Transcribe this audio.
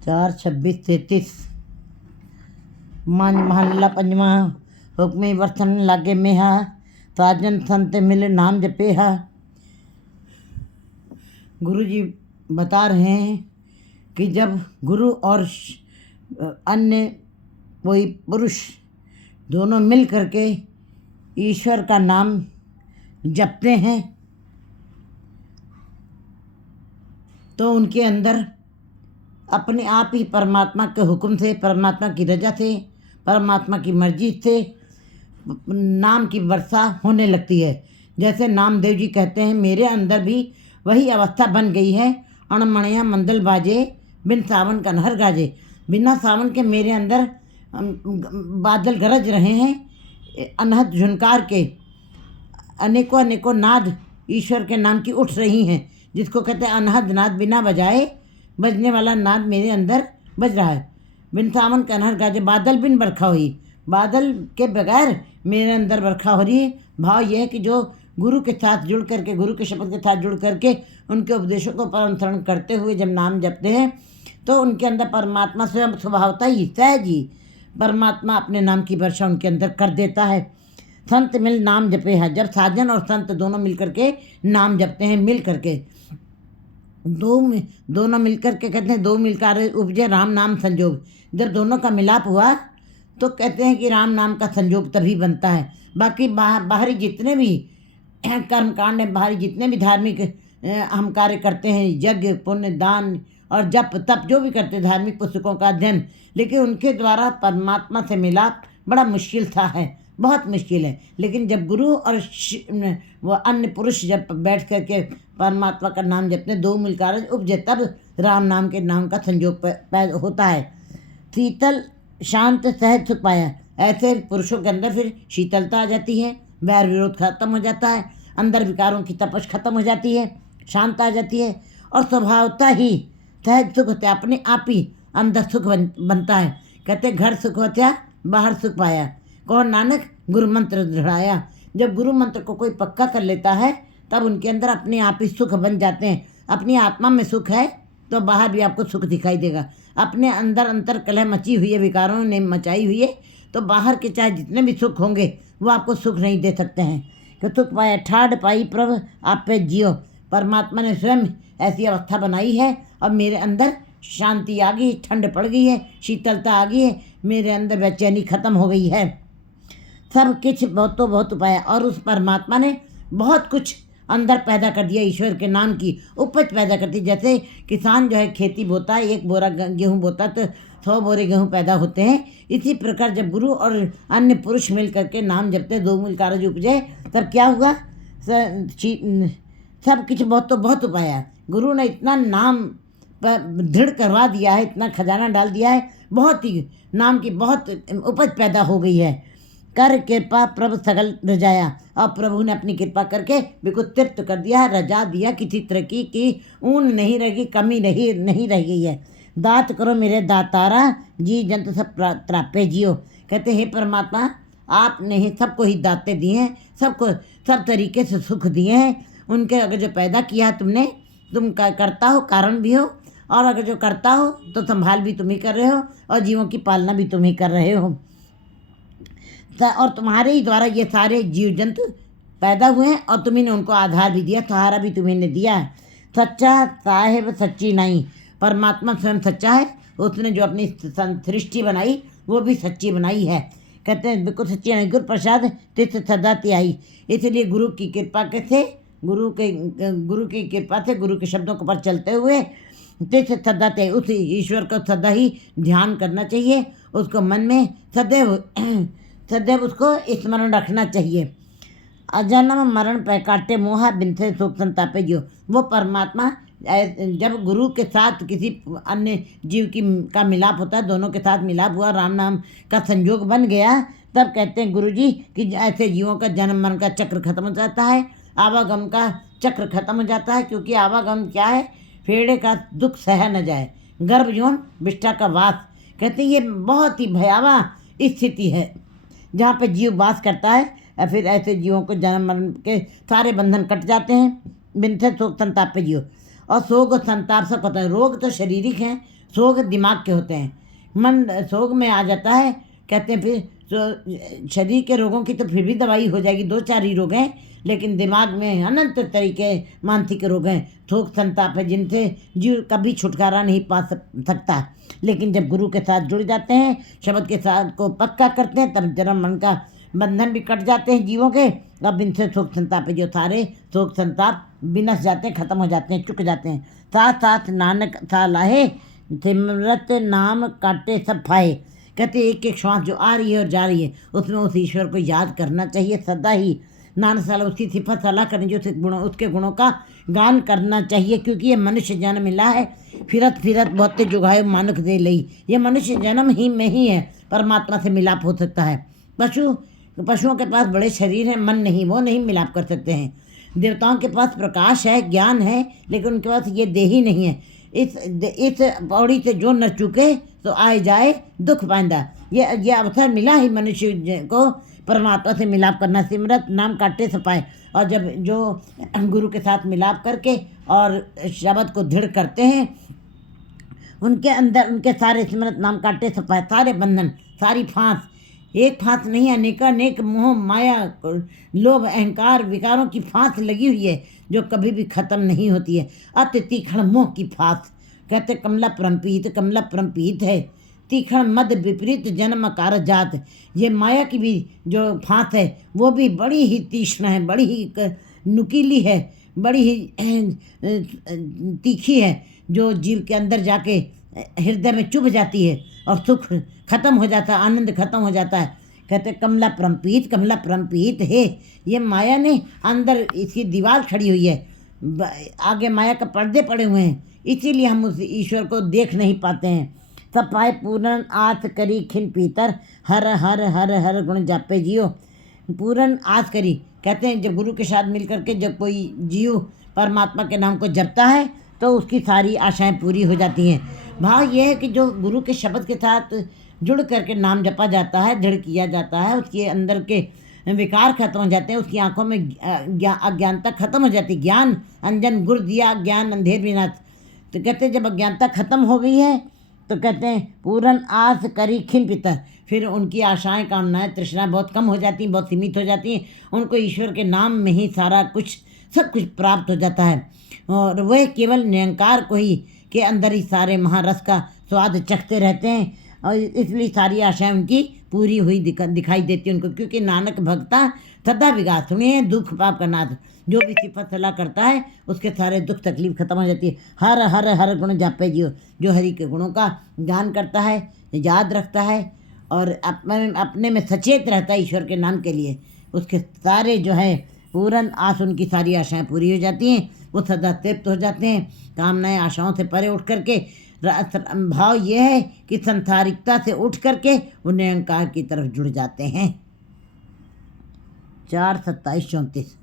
4:26-33 मन महल्ला पंजवा हुक्मी बरतन लागे मेहा साजन संत मिल नाम जपेहा। गुरु जी बता रहे हैं कि जब गुरु और अन्य कोई पुरुष दोनों मिल करके ईश्वर का नाम जपते हैं तो उनके अंदर अपने आप ही परमात्मा के हुक्म से, परमात्मा की रजा से, परमात्मा की मर्जी से नाम की वर्षा होने लगती है। जैसे नामदेव जी कहते हैं, मेरे अंदर भी वही अवस्था बन गई है। अणमणिया मंदल बाजे बिन सावन का नहर गाजे। बिना सावन के मेरे अंदर बादल गरज रहे हैं, अनहद झुनकार के अनेकों अनेकों नाद ईश्वर के नाम की उठ रही हैं, जिसको कहते हैं अनहद नाद। बिना बजाए बजने वाला नाद मेरे अंदर बज रहा है। बिन सावन का नहर गाजे, बादल बिन बरखा हुई, बादल के बगैर मेरे अंदर बरखा हो रही है। भाव यह है कि जो गुरु के साथ जुड़ करके, गुरु के शब्द के साथ जुड़ करके उनके उपदेशों को अनुसरण करते हुए जब नाम जपते हैं तो उनके अंदर परमात्मा स्वयं स्वभावता ही सहज ही परमात्मा अपने नाम की वर्षा उनके अंदर कर देता है। संत मिल नाम जपे है। जब साजन और संत दोनों मिल करके नाम जपते हैं, मिल करके दोनों मिलकर के कहते हैं, दो मिलकर उपजे राम नाम संजोग। जब दोनों का मिलाप हुआ तो कहते हैं कि राम नाम का संजोग तभी बनता है। बाकी बाहरी जितने भी कर्मकांड है, बाहरी जितने भी धार्मिक हम कार्य करते हैं, यज्ञ पुण्य दान और जप तप जो भी करते हैं, धार्मिक पुस्तकों का अध्ययन, लेकिन उनके द्वारा परमात्मा से मिलाप बड़ा मुश्किल था है, बहुत मुश्किल है। लेकिन जब गुरु और वो अन्य पुरुष जब बैठ करके परमात्मा का नाम जपते, दो मिलकर उपजे, तब राम नाम के नाम का संयोग पैदा होता है। शीतल शांत सहज सुख पाया। ऐसे पुरुषों के अंदर फिर शीतलता आ जाती है, वैर विरोध खत्म हो जाता है, अंदर विकारों की तपश खत्म हो जाती है, शांत आ जाती है और स्वभावता ही सहज सुख होता है। अपने आप ही अंदर सुख बनता है। कहते घर सुख होत्या बाहर सुख पाया। कौन नानक गुरु मंत्र दृढ़ाया। जब गुरु मंत्र को कोई पक्का कर लेता है तब उनके अंदर अपने आप ही सुख बन जाते हैं। अपनी आत्मा में सुख है तो बाहर भी आपको सुख दिखाई देगा। अपने अंदर अंतर कलह मची हुई है, विकारों ने मचाई हुई है, तो बाहर के चाहे जितने भी सुख होंगे वो आपको सुख नहीं दे सकते हैं। कि सुख पाया ठाड़ पाई प्रभु आप पे जियो। परमात्मा ने स्वयं ऐसी अवस्था बनाई है और मेरे अंदर शांति आ गई, ठंड पड़ गई है, शीतलता आ गई है, मेरे अंदर बेचैनी खत्म हो गई है। सब कुछ बहुत तो बहुत पाया। और उस परमात्मा ने बहुत कुछ अंदर पैदा कर दिया, ईश्वर के नाम की उपज पैदा करती। जैसे किसान जो है खेती बोता है, 1 बोरा गेहूँ बोता तो 100 बोरे गेहूँ पैदा होते हैं। इसी प्रकार जब गुरु और अन्य पुरुष मिल करके नाम जपते, दो मिल कारज उपजे, तब क्या हुआ, सब कुछ बहुत तो बहुत पाया। गुरु ने इतना नाम दृढ़ करवा दिया है, इतना खजाना डाल दिया है, बहुत ही नाम की बहुत उपज पैदा हो गई है। कर कृपा प्रभु सगल रजाया। और प्रभु ने अपनी कृपा करके बिल्कुल तृप्त कर दिया है, रजा दिया, किसी तरह की ऊन नहीं रहेगी, कमी नहीं रह गई है। दात करो मेरे दातारा, जी जंत सब त्रापे जियो। कहते हैं परमात्मा आपने ही सबको ही दाते दिए हैं, सबको सब तरीके से सुख दिए हैं। उनके अगर जो पैदा किया तुमने, तुम करता हो, कारण भी हो, और अगर जो करता हो तो संभाल भी तुम ही कर रहे हो और जीवों की पालना भी तुम ही कर रहे हो। और तुम्हारे ही द्वारा ये सारे जीव जंतु पैदा हुए हैं और तुम्ही ने उनको आधार भी दिया, सहारा भी तुम्ही ने दिया है। सच्चा साहेब सच्ची नहीं। परमात्मा स्वयं सच्चा है, उसने जो अपनी सृष्टि बनाई वो भी सच्ची बनाई है। कहते हैं बिल्कुल सच्ची नहीं। गुरु प्रसाद तिथ सदा त्याई। इसलिए गुरु की कृपा से, गुरु की कृपा से, गुरु के शब्दों को पर चलते हुए तिथ सदा त्याई, उस ईश्वर को सदा ही ध्यान करना चाहिए, उसको मन में सदैव उसको स्मरण रखना चाहिए। अजन्म मरण पे काटे मोहा बिनसे सुख संतापे जियो। वो परमात्मा जब गुरु के साथ किसी अन्य जीव का मिलाप होता है, दोनों के साथ मिलाप हुआ, राम नाम का संयोग बन गया, तब कहते हैं गुरु जी कि ऐसे जीवों का जन्म मरण का चक्र खत्म हो जाता है, आवागम का चक्र खत्म हो जाता है। क्योंकि आवागम क्या है, फेड़े का दुख सह न जाए, गर्भ यौन विष्ठा का वास। कहते हैं ये बहुत ही भयावह स्थिति है जहाँ पे जीव वास करता है। फिर ऐसे जीवों को जन्म मरण के सारे बंधन कट जाते हैं। बिन से शोक संताप पे जियो। और शोक और संताप सब पता है। रोग तो शारीरिक हैं, सोग दिमाग के होते हैं। मन सोग में आ जाता है, कहते हैं फिर तो शरीर के रोगों की तो फिर भी दवाई हो जाएगी, 2-4 ही रोग हैं, लेकिन दिमाग में अनंत तरीके मानसिक रोग हैं, थोक संताप है, जिनसे जीव कभी छुटकारा नहीं पा सकता। लेकिन जब गुरु के साथ जुड़ जाते हैं, शब्द के साथ को पक्का करते हैं, तब जन्म मन का बंधन भी कट जाते हैं जीवों के। अब इनसे शोक संताप है, जो सारे शोक संताप विनस जाते हैं, खत्म हो जाते हैं, चुक जाते हैं। साथ साथ नानक था लाहे, सिमरत नाम काटे सब फाहे। कहते एक एक श्वास जो आ रही है और जा रही है, उसमें उस ईश्वर को याद करना चाहिए सदा ही। नानक साला उसकी सिफत सलाह करनी, जो उसके गुणों का गान करना चाहिए, क्योंकि ये मनुष्य जन्म मिला है, फिरत फिरत बहुत जुगाए मानुख दे लई। ये मनुष्य जन्म ही में ही है परमात्मा से मिलाप हो सकता है। पशुओं के पास बड़े शरीर हैं, मन नहीं, वो नहीं मिलाप कर सकते हैं। देवताओं के पास प्रकाश है, ज्ञान है, लेकिन उनके पास ये देही नहीं है। इस पौड़ी से जो न चुके तो आए जाए दुख पाइंदा। ये अवसर मिला ही मनुष्य को परमात्मा से मिलाप करना, सिमरत नाम काटे सपाए। और जब जो गुरु के साथ मिलाप करके और शब्द को दृढ़ करते हैं, उनके अंदर उनके सारे सिमरत नाम काटे सपाए, सारे बंधन, सारी फांस, एक फांस नहीं, अनेक मोह माया लोभ अहंकार विकारों की फांस लगी हुई है, जो कभी भी खत्म नहीं होती है। अति तीक्ष्ण मोह की फांस, कहते कमला परमपीत है, तीक्ष्ण मद विपरीत जन्म कार जात। ये माया की भी जो फांस है वो भी बड़ी ही तीक्ष्ण है, बड़ी ही नुकीली है, बड़ी ही तीखी है, जो जीव के अंदर जाके हृदय में चुभ जाती है और सुख खत्म हो जाता है, आनंद खत्म हो जाता है। कहते कमला परमपीत है। ये माया ने अंदर इसकी दीवार खड़ी हुई है, आगे माया का पर्दे पड़े हुए हैं, इसीलिए हम उस ईश्वर को देख नहीं पाते हैं। सब पाए पूरन आस करी खिन पीतर, हर हर हर हर गुण जापे जियो। पूरन आस करी, कहते हैं जब गुरु के साथ मिल करके जब कोई जीव परमात्मा के नाम को जपता है तो उसकी सारी आशाएं पूरी हो जाती हैं। भाव यह है कि जो गुरु के शब्द के साथ जुड़ करके नाम जपा जाता है, दृढ़ किया जाता है, उसके अंदर के विकार खत्म हो जाते हैं, उसकी आंखों में अज्ञानता खत्म हो जाती है। ज्ञान अंजन गुर दिया, ज्ञान अंधेर विनाश। तो कहते हैं जब अज्ञानता खत्म हो गई है तो कहते हैं पूरन आस करी खिन पितर, फिर उनकी आशाएं कामनाएं तृष्णाएं बहुत कम हो जाती हैं, बहुत सीमित हो जाती हैं। उनको ईश्वर के नाम में ही सारा कुछ सब कुछ प्राप्त हो जाता है, और वह केवल निरंकार को ही के अंदर ही सारे महारस का स्वाद चखते रहते हैं, और इसलिए सारी आशाएं उनकी पूरी हुई दिखाई देती है उनको। क्योंकि नानक भक्ता सदा विगास, सुनिए दुख पाप का नाथ, जो भी सिफत सलाह करता है उसके सारे दुख तकलीफ खत्म हो जाती है। हर हर हर गुण जापे जियो, जो हरि के गुणों का गान करता है, याद रखता है और अपने में सचेत रहता है ईश्वर के नाम के लिए, उसके सारे जो है पूरन आस, उनकी सारी आशाएं पूरी हो जाती हैं, वो सदा तृप्त हो जाते हैं। कामनाएं आशाओं से परे उठ करके भाव ये है कि संसारिकता से उठ करके वो निरंकार की तरफ जुड़ जाते हैं। 4:27-34